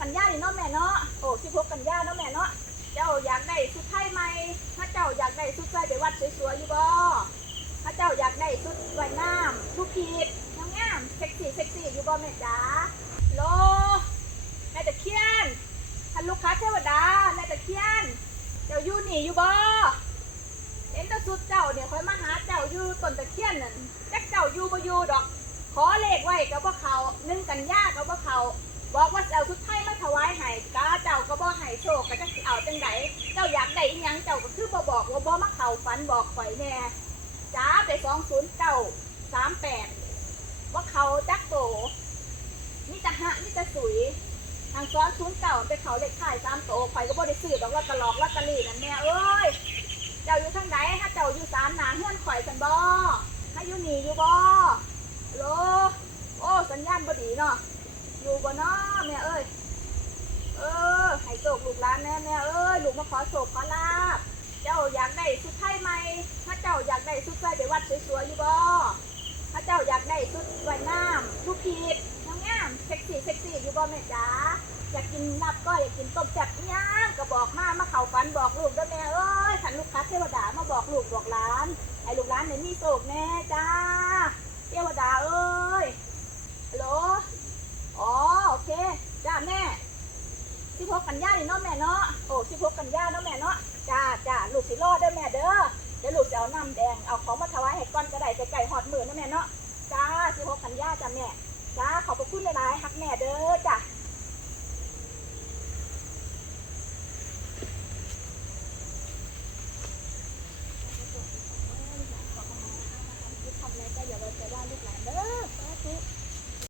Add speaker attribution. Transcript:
Speaker 1: กันยานี่เนาะแม่เนาะโอ้สิบหกกันยาเนาะแม่เนาะเจ้าอยากได้สุดไทยไหมถ้าเจ้าอยากได้สุดใส่ไปวัดสวยๆอยู่บ่ถ้าเจ้าอยากได้สุดว่ายน้ำทุกพีดงามๆเซ็กซี่เซ็กซี่อยู่บ่แม่จ๋าโลแม่ตะเคียนท่านลูกค้าเทวดาแม่ตะเคียน เจ้าอยู่นี่อยู่บ่เห็นตะสุดเจ้าเนี่ยคอยมาหาเจ้าอยู่ต้นตะเคียนนั่นจักเจ้าอยู่บ่อยู่ดอก ขอเลขไว้กับว่เขาหนึ่งกันยากับว่เขา บอกว่าจะเอาสุดไทยมาถวายให้กาเจ้าก็บ่ให้โชคก็จะสิเอาจังไดเจ้าอยากได้อีหยังเจ้าก็คือบ่บอกว่าบ่มาเข้าฝันบอกข่อยแน่จ้าไปสองศูนย์เก้าสามแปดว่าเขาจักโตนี่จะหะนี่จะสุยทางซ้อนศูนย์เก่าไปเขาเลขท้ายสามโตข่อยก็บ่ได้ซื้อดอกลอตเตอรี่ลอตเตอรี่นั่นแม่เอ้ยเจ้าอยู่ทางไหนถ้าเจ้าอยู่สามหนาเฮือนข่อยสันบ่ถ้าอยู่หนีอยู่บ่โลโอ้สัญญาณบ่ดีเนาะ อยู่บ่เนาะแม่เอ้ย เออให้โศกลูกหลานแน่แม่เอ้ยลูกมาขอโศกขอลาบ เจ้าอยากได้สุดไทยไหมถ้าเจ้าอยากได้สุดใส่ไปวัดสวยๆอยู่บ่ถ้าเจ้าอยากได้สุดว่ายน้ำทุกพีดงามๆเซ็กซี่เซ็กซี่อยู่บ่แม่จ๋าอยากกินนับก็อยากกินต้มแซ่บอิหยังก็บอกมามาเข้าฝันบอกลูกด้วยแม่เอ้ยขันลูกค้าเทวดามาบอกลูกบอกหลานให้ลูกหลานเนี่ยมีโศกแน่จ้าเทวดาเอ้ย ฮัลโหล อ๋อโอเคจ้าแม่สิบห กกันยานี่เนาะแม่เนาะโอ้สิบหกกันยาเนาะแม่เนาะจ้าจ้าลูกสิรอดเด้อแม่เด้อเดี๋ยวลูกจะเอาน้ำแดงเอาของมาถวายให้ก้อนก็ได้ไก่หอดมือเนาะแม่เนาะจ้าสิบหกกันยาจ้าแม่จ้าขอบพระคุณหลายๆฮักแม่เด้อจ้า